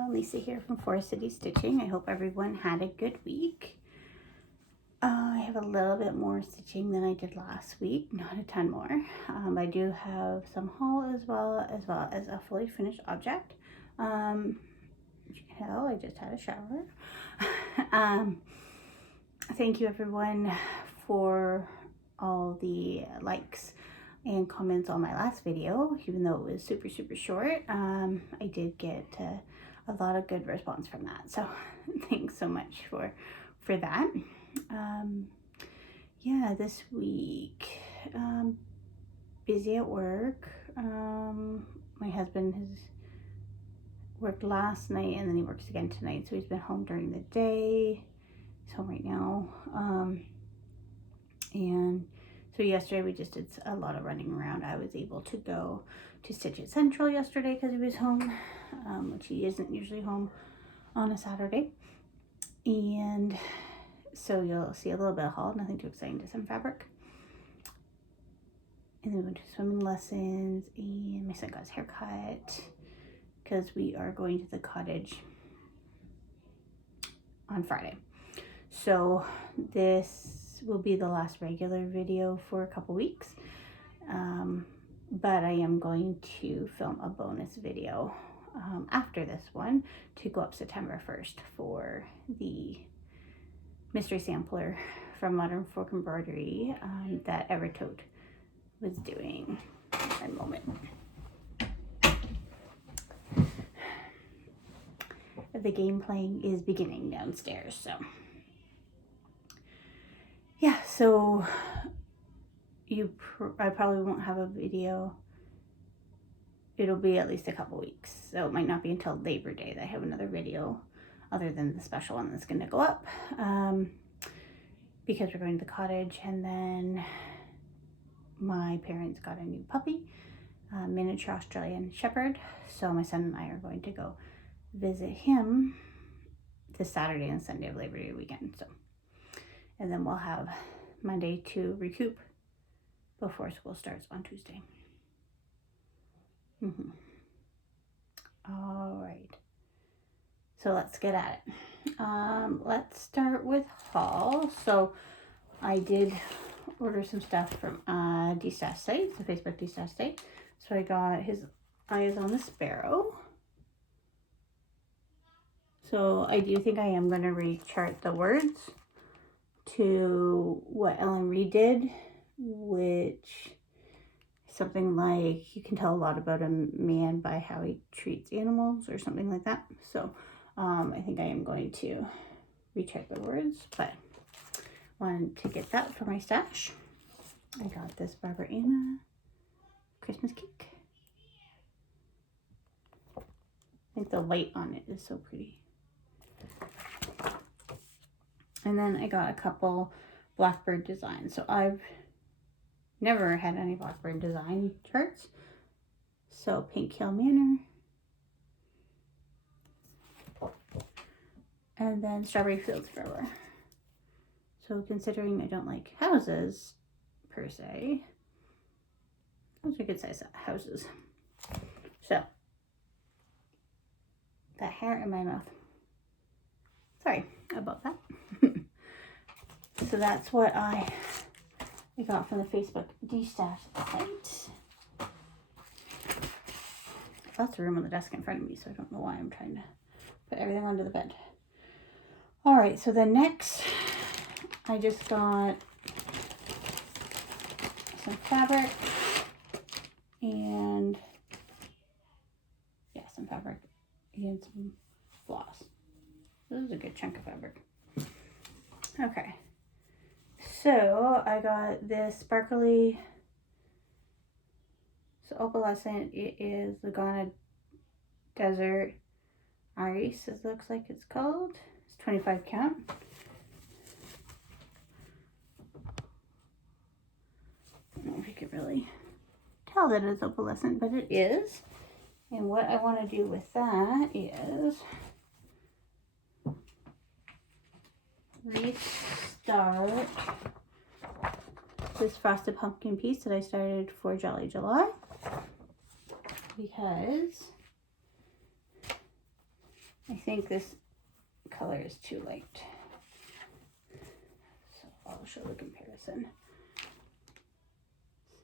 everyone, Lisa here from Forest City Stitching. I hope everyone had a good week. I have a little bit more stitching than I did last week, not a ton more. I do have some haul as well as a fully finished object. As you can tell, I just had a shower. Thank you everyone for all the likes and comments on my last video, even though it was super short. I did get a lot of good response from that, so thanks so much for that. Yeah, this week busy at work. My husband has worked last night and then he works again tonight, so he's been home during the day. He's home right now. And so yesterday we just did a lot of running around. I was able to go to Stitch It Central yesterday because he was home, which he isn't usually home on a Saturday. And so you'll see a little bit of haul, nothing too exciting, just some fabric. And then we went to swimming lessons and my son got his hair cut because we are going to the cottage on Friday. So this will be the last regular video for a couple weeks, but I am going to film a bonus video after this one to go up September 1st for the mystery sampler from Modern Folk Embroidery that Evertote was doing. One moment. The game playing is beginning downstairs, so yeah, so I probably won't have a video. It'll be at least a couple weeks, so it might not be until Labor Day that I have another video other than the special one that's going to go up, because we're going to the cottage. And then my parents got a new puppy, a miniature Australian Shepherd, so my son and I are going to go visit him this Saturday and Sunday of Labor Day weekend. So, and then we'll have Monday to recoup before school starts on Tuesday. All right, so let's get at it. Let's start with haul. So I did order some stuff from D-Stash site, the Facebook D-Stash site. So I got his Eyes on the Sparrow. So I do think I am going to rechart the words to what Ellen Reed did, which is something like, you can tell a lot about a man by how he treats animals or something like that. So I think I am going to rechart the words, but wanted to get that for my stash. I got this Barbara Anna Christmas cake. I think the white on it is so pretty. And then I got a couple Blackbird designs. So I've never had any Blackbird design charts. So Pink Hill Manor. And then Strawberry Fields Forever. So considering I don't like houses per se, those are good size houses. So that hair in my mouth. Sorry about that. So that's what I got from the Facebook D-Stash site. Lots of room on the desk in front of me, so I don't know why I'm trying to put everything under the bed. All right, so the next, I just got some fabric and yeah, some fabric and some floss. This is a good chunk of fabric. Okay, so I got this sparkly, so opalescent. It is the Ghana Desert Iris, it looks like it's called. It's 25 count. I don't know if you can really tell that it's opalescent, but it is. And what I want to do with that is restart this frosted pumpkin piece that I started for Jolly July, because I think this color is too light. So I'll show the comparison.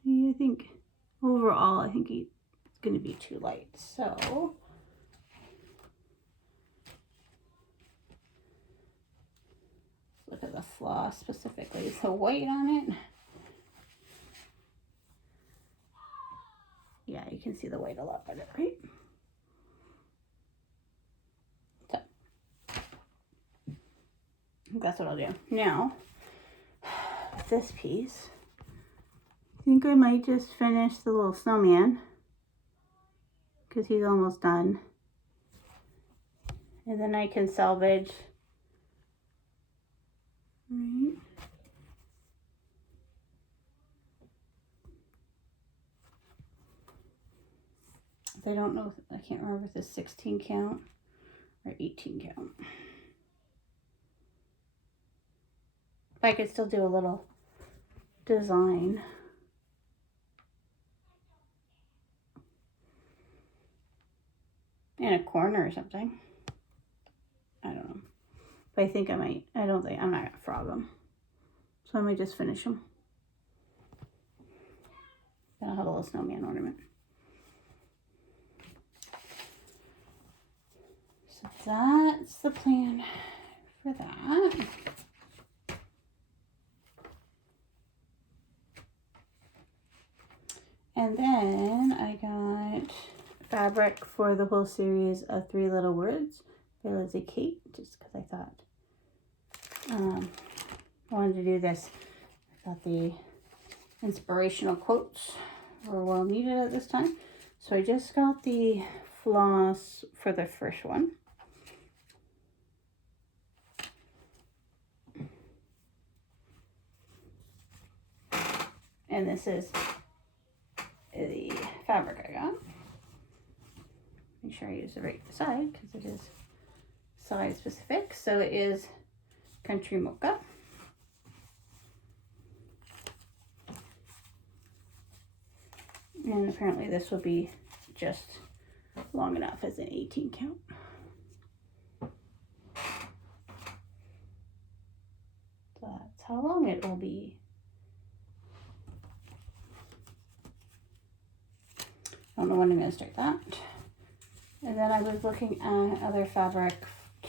See, I think overall, I think it's going to be too light. So look at the floss, specifically the white on it. Yeah, you can see the white a lot better, right? So that's what I'll do. Now, this piece, I think I might just finish the little snowman because he's almost done. And then I can salvage, right? I don't know, I can't remember if it's 16 count or 18 count. But I could still do a little design. In a corner or something. I don't know. But I think I might, I'm not gonna frog them. So I might just finish them. Then I'll have a little snowman ornament. So that's the plan for that. And then I got fabric for the whole series of 3 Little Words by Lizzie Kate, just because I thought I wanted to do this. I thought the inspirational quotes were well needed at this time. So I just got the floss for the first one. And this is the fabric I got. Make sure I use the right side because it is size specific. So it is Country Mocha. And apparently this will be just long enough as an 18 count. So that's how long it will be. I don't know when I'm going to start that. And then I was looking at other fabric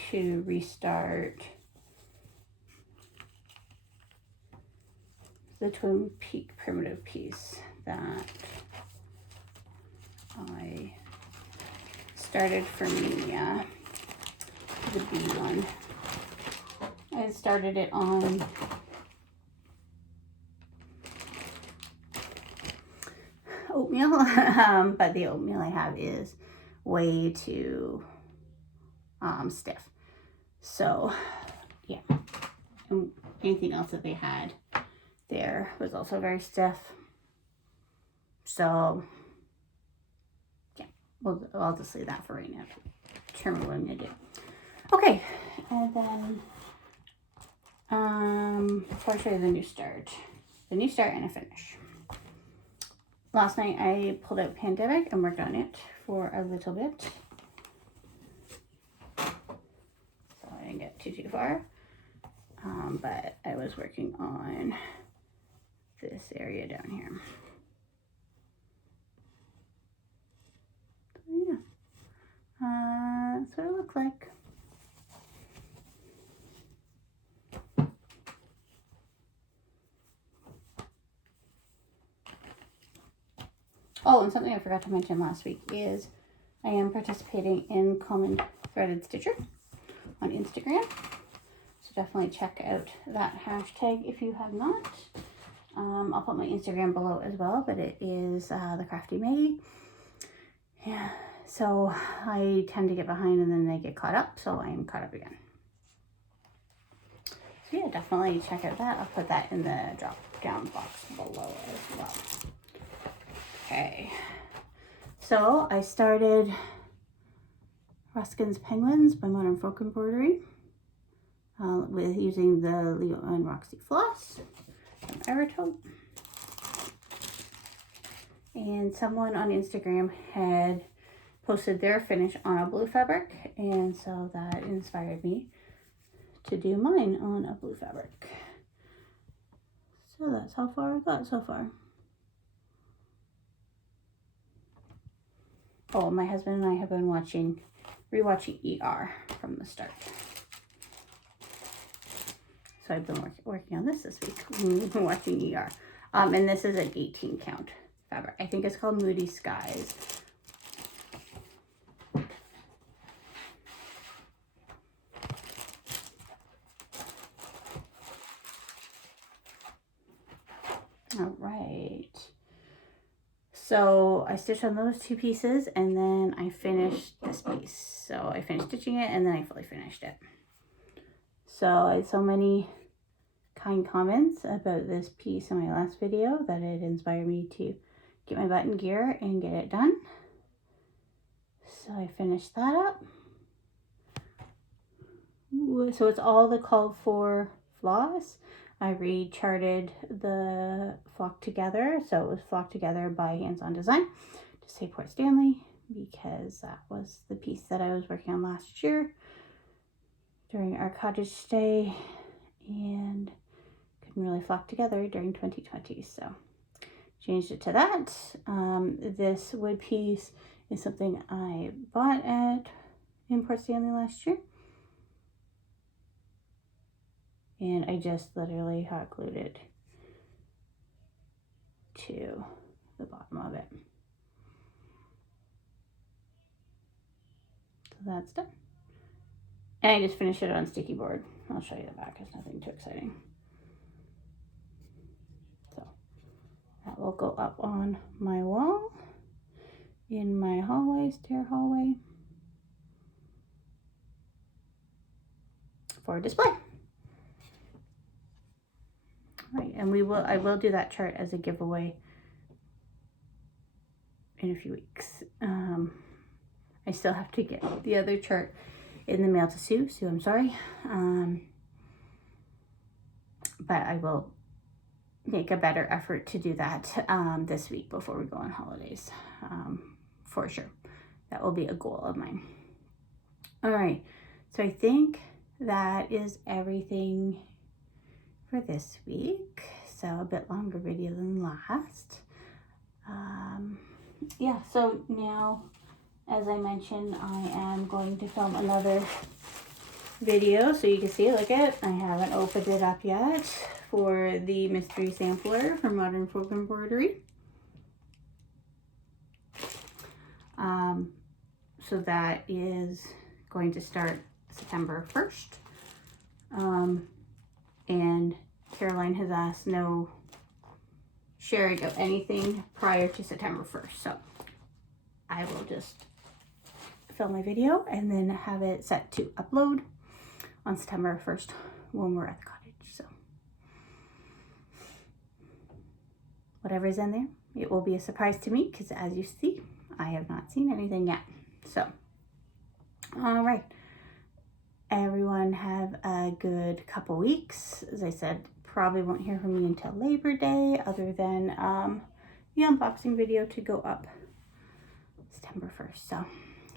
to restart the Twin Peak primitive piece that I started for Mania, the B one. I started it on oatmeal, but the oatmeal I have is way too stiff. So yeah, and anything else that they had there was also very stiff. So yeah, I'll just leave that for right now. Determine what I'm gonna do. Okay, and then before I show you the new start and a finish. Last night I pulled out Pandemic and worked on it for a little bit. So I didn't get too far. But I was working on this area down here. So yeah, that's what it looks like. Oh, and something I forgot to mention last week is I am participating in Common Threaded Stitcher on Instagram. So definitely check out that hashtag if you have not. I'll put my Instagram below as well, but it is the Crafty Maggie. Yeah, so I tend to get behind and then I get caught up, so I am caught up again. So yeah, definitely check out that. I'll put that in the drop down box below as well. Okay, so I started Ruskin's Penguins by Modern Folk Embroidery with using the Leo and Roxy floss from Aerotope. And someone on Instagram had posted their finish on a blue fabric, and so that inspired me to do mine on a blue fabric. So that's how far I got so far. Oh, my husband and I have been rewatching ER from the start. So I've been working on this week. We've been watching ER. And this is an 18 count fabric. I think it's called Moody Skies. All right. So I stitched on those two pieces and then I finished this piece. So I finished stitching it and then I fully finished it. So I had so many kind comments about this piece in my last video that it inspired me to get my button gear and get it done. So I finished that up. So it's all the called for floss. I recharted the flock together. So it was flocked together by Hands On Design to say Port Stanley, because that was the piece that I was working on last year during our cottage stay and couldn't really flock together during 2020. So changed it to that. This wood piece is something I bought in Port Stanley last year. And I just literally hot glued it to the bottom of it. So that's done. And I just finished it on sticky board. I'll show you the back. It's nothing too exciting. So that will go up on my wall in my hallway, stair hallway, for display. Right, and I will do that chart as a giveaway in a few weeks. I still have to get the other chart in the mail to Sue. Sue, I'm sorry. But I will make a better effort to do that this week before we go on holidays, for sure. That will be a goal of mine. All right, so I think that is everything for this week. So a bit longer video than last. Yeah, so now, as I mentioned, I am going to film another video so you can see. Look at, I haven't opened it up yet, for the mystery sampler from Modern Folk Embroidery. So that is going to start September 1st. And Caroline has asked no sharing of anything prior to September 1st. So I will just film my video and then have it set to upload on September 1st when we're at the cottage. So whatever's in there, it will be a surprise to me, because as you see, I have not seen anything yet. So, all right. Everyone have a good couple weeks. As I said, probably won't hear from me until Labor Day, other than the unboxing video to go up September 1st. So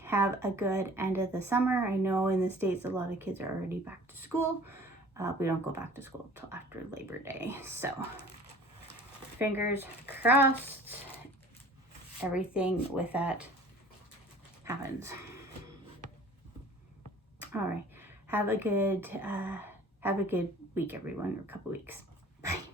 have a good end of the summer. I know in the States a lot of kids are already back to school. We don't go back to school until after Labor Day. So fingers crossed everything with that happens. All right. Have a good week, everyone, or a couple weeks. Bye.